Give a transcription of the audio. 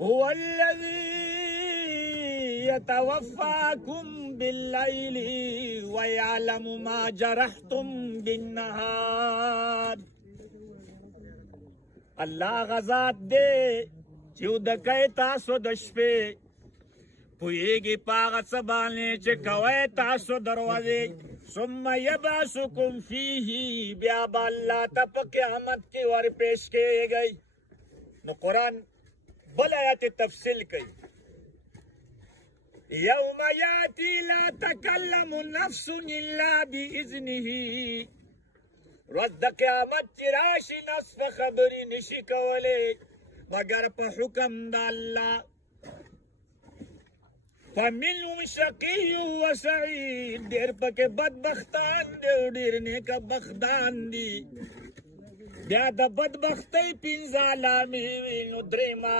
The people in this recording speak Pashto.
هو الذي يتوفاكم بالليل ويعلم ما جرحتم بالنهار. الله غزاد دے چیو دکای تاسو د شپې پویږي پاغه سبانه چې کوي تاسو دروازه ثم يبعثكم فيه بیا به الله ته په قیامت کې ور پیش کېږي. نو قرآن بل آیات تفصیل کوي یوم یاتی لا تکلم نفس الا باذنه. ورځ د قیامت چې راشي نفس په خبرې نشي کولی مګر په حکم د الله. فمنهم شقي وسعيد. ډېر پکې بدبختان دي او ډېر نیکه بختان دي. بیا د بدبختۍ پنځه علامې وي. نو درېیمه